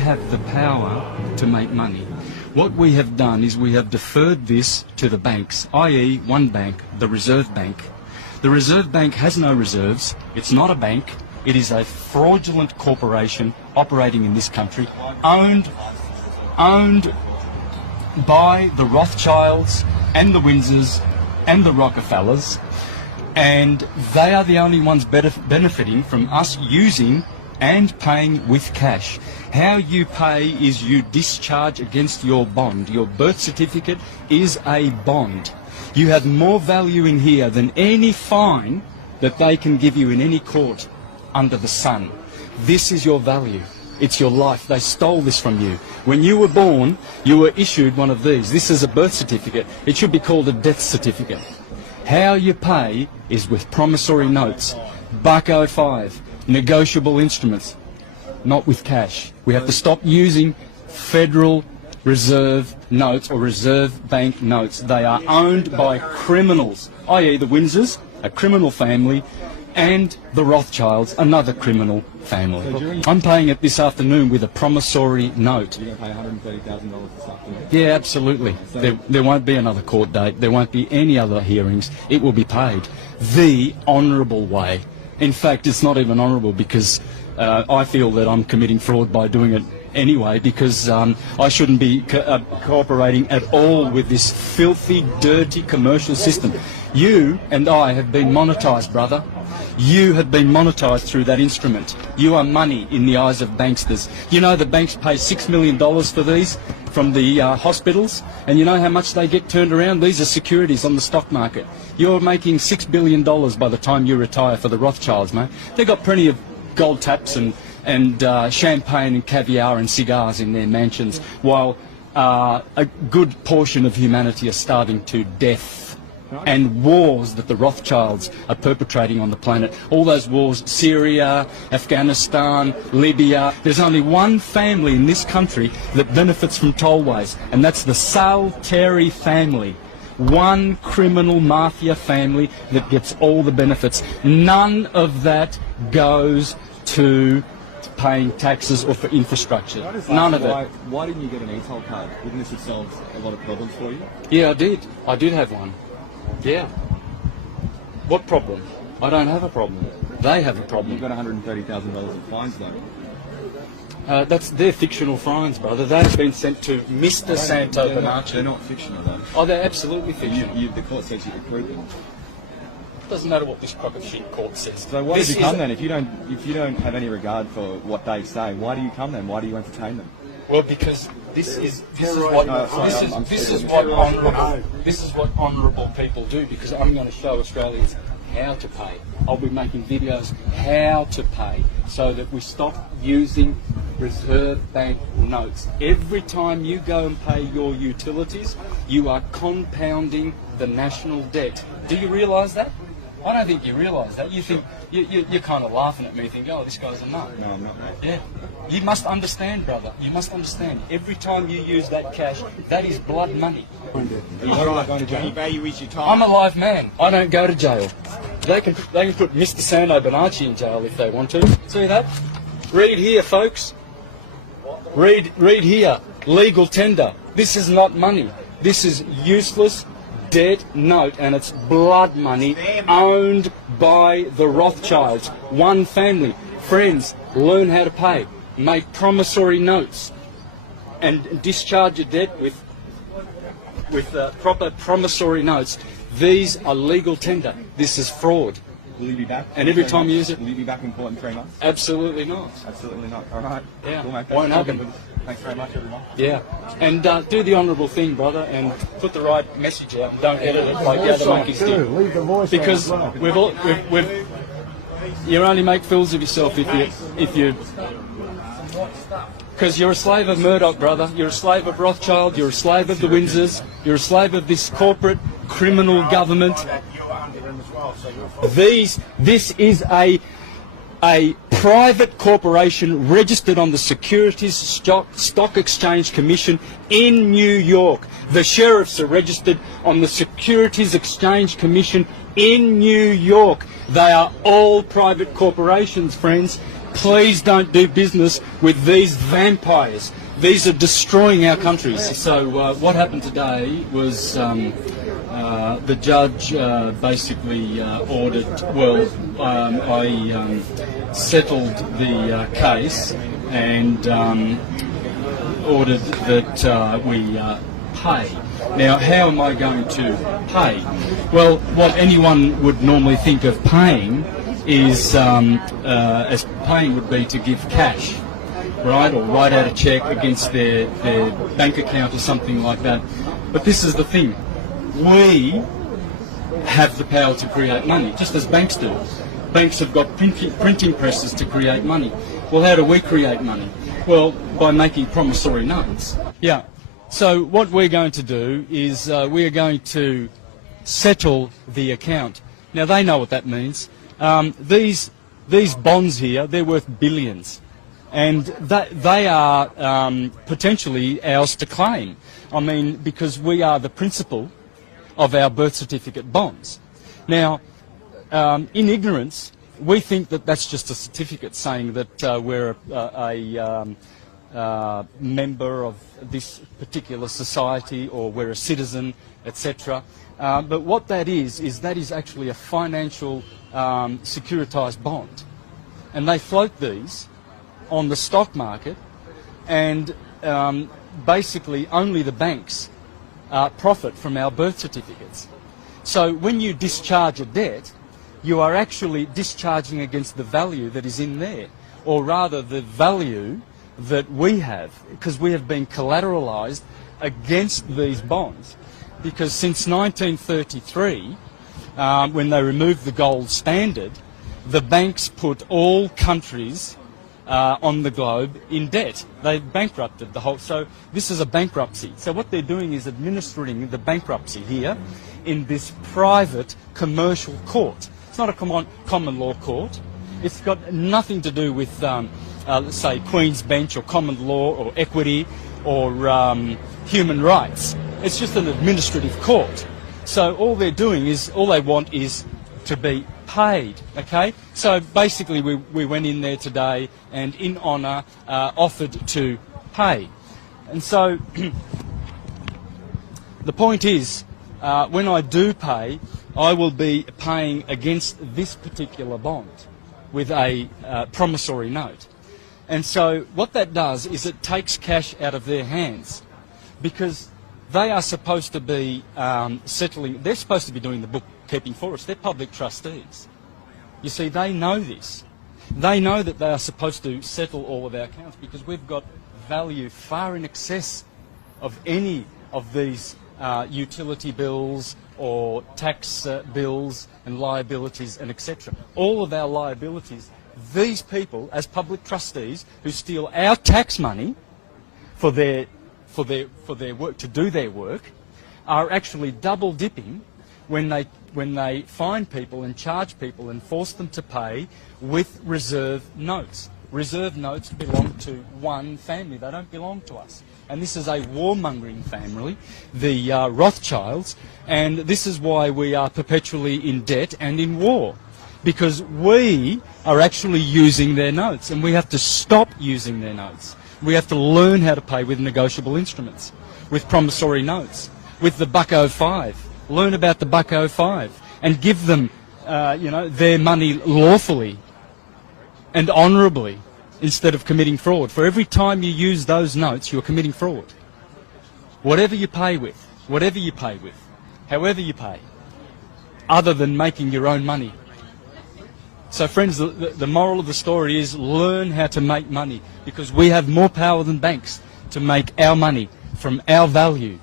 have the power to make money. What we have done is we have deferred this to the banks, i.e. one bank, the Reserve Bank. The Reserve Bank has no reserves. It's not a bank. It is a fraudulent corporation operating in this country, owned by the Rothschilds and the Windsors and the Rockefellers, and they are the only ones benefiting from us using and paying with cash. How you pay is you discharge against your bond. Your birth certificate is a bond. You have more value in here than any fine that they can give you in any court under the sun. This is your value. It's your life. They stole this from you. When you were born, you were issued one of these. This is a birth certificate. It should be called a death certificate. How you pay is with promissory notes, $1.05, negotiable instruments, not with cash. We have to stop using Federal Reserve notes or Reserve Bank notes. They are owned by criminals, i.e. the Windsors, a criminal family, and the Rothschilds, another criminal family. I'm paying it this afternoon with a promissory note. You're going to pay $130,000 this afternoon? Yeah, absolutely. There won't be another court date. There won't be any other hearings. It will be paid the honourable way. In fact, it's not even honourable because I feel that I'm committing fraud by doing it anyway, because I shouldn't be cooperating at all with this filthy, dirty commercial system. You and I have been monetised, brother. You have been monetised through that instrument. You are money in the eyes of banksters. You know the banks pay $6 million for these from the hospitals, and you know how much they get turned around? These are securities on the stock market. You're making $6 billion by the time you retire for the Rothschilds, mate. They've got plenty of gold taps and champagne and caviar and cigars in their mansions, while a good portion of humanity are starving to death. And wars that the Rothschilds are perpetrating on the planet. All those wars, Syria, Afghanistan, Libya. There's only one family in this country that benefits from tollways, and that's the Salteri family. One criminal mafia family that gets all the benefits. None of that goes to paying taxes or for infrastructure. None of it. Why didn't you get an e-toll card? Wouldn't this have solved a lot of problems for you? Yeah, I did. I did have one. Yeah. What problem? I don't have a problem. They have a problem. You've got $130,000 in fines, though. That's their fictional fines, brother. They've been sent to Mr. Santos Bonacci. They're not fictional, though. Oh, they're absolutely fictional. The court says you accrued them. Doesn't matter what this crock of shit court says. So why did you come then? If you don't have any regard for what they say, why do you come then? Why do you entertain them? Well, because this is what honourable people do. Because I'm going to show Australians how to pay. I'll be making videos how to pay so that we stop using Reserve Bank notes. Every time you go and pay your utilities, you are compounding the national debt. Do you realise that? I don't think you realise that. You think you're kind of laughing at me, thinking, "Oh, this guy's a nut." No, I'm not, mate. Yeah, you must understand, brother. You must understand. Every time you use that cash, that is blood money. Are you not going to jail? Value is your time. I'm a live man. I don't go to jail. They can put Mr. Santos Bonacci in jail if they want to. See that? Read here, folks. Read here. Legal tender. This is not money. This is useless dead note, and it's blood money owned by the Rothschilds. One family. Friends, learn how to pay. Make promissory notes and discharge your debt with proper promissory notes. These are legal tender. This is fraud. Will you be back? And every time you use it... Will you be back in court in 3 months? Absolutely not. Absolutely not. All right. Yeah. Cool, mate. Won't happen. Thanks very much, everyone. Yeah. And do the honourable thing, brother, and put the right message out. And don't edit it like the other monkeys did. Because you only make fools of yourself if you... Because you're a slave of Murdoch, brother. You're a slave of Rothschild. You're a slave of the Windsors. You're a slave of this corporate criminal government. This is a private corporation registered on the Securities Stock Exchange Commission in New York. The sheriffs are registered on the Securities Exchange Commission in New York. They are all private corporations, friends. Please don't do business with these vampires. These are destroying our countries. So what happened today was the judge basically ordered, well, I settled the case and ordered that we pay. Now, how am I going to pay? Well, what anyone would normally think of paying is, as paying would be to give cash, right, or write out a cheque against their bank account or something like that. But this is the thing. We have the power to create money, just as banks do. Banks have got printing presses to create money. Well, how do we create money? Well, by making promissory notes. Yeah. So what we're going to do is we are going to settle the account. Now, they know what that means. These bonds here, they're worth billions. And they are potentially ours to claim. I mean, because we are the principal of our birth certificate bonds. Now, in ignorance, we think that that's just a certificate saying that we're a member of this particular society or we're a citizen, etc. But what that is actually a financial securitized bond. And they float these on the stock market, and basically only the banks profit from our birth certificates. So when you discharge a debt, you are actually discharging against the value that is in there, or rather the value that we have, because we have been collateralized against these bonds. Because since 1933, when they removed the gold standard, the banks put all countries on the globe in debt. They bankrupted the whole. So this is a bankruptcy. So what they're doing is administering the bankruptcy here in this private commercial court. It's not a common law court. It's got nothing to do with, let's say, Queen's Bench or common law or equity or human rights. It's just an administrative court. So all they're doing is, all they want is to be paid, okay? So basically we went in there today and in honour offered to pay. And so the point is, when I do pay, I will be paying against this particular bond with a promissory note. And so what that does is it takes cash out of their hands, because they are supposed to be settling, they're supposed to be doing the bookkeeping for us. They're public trustees. You see, they know this. They know that they are supposed to settle all of our accounts because we've got value far in excess of any of these utility bills or tax bills and liabilities and etc. All of our liabilities, these people as public trustees who steal our tax money for their work, to do their work, are actually double dipping when they fine people and charge people and force them to pay with reserve notes. Reserve notes belong to one family. They don't belong to us. And this is a warmongering family, the Rothschilds, and this is why we are perpetually in debt and in war, because we are actually using their notes, and we have to stop using their notes. We have to learn how to pay with negotiable instruments, with promissory notes, with the $1.05. Learn about the $1.05 and give them, their money lawfully and honourably, instead of committing fraud. For every time you use those notes, you're committing fraud. Whatever you pay with, however you pay, other than making your own money. So friends, the moral of the story is learn how to make money, because we have more power than banks to make our money from our value.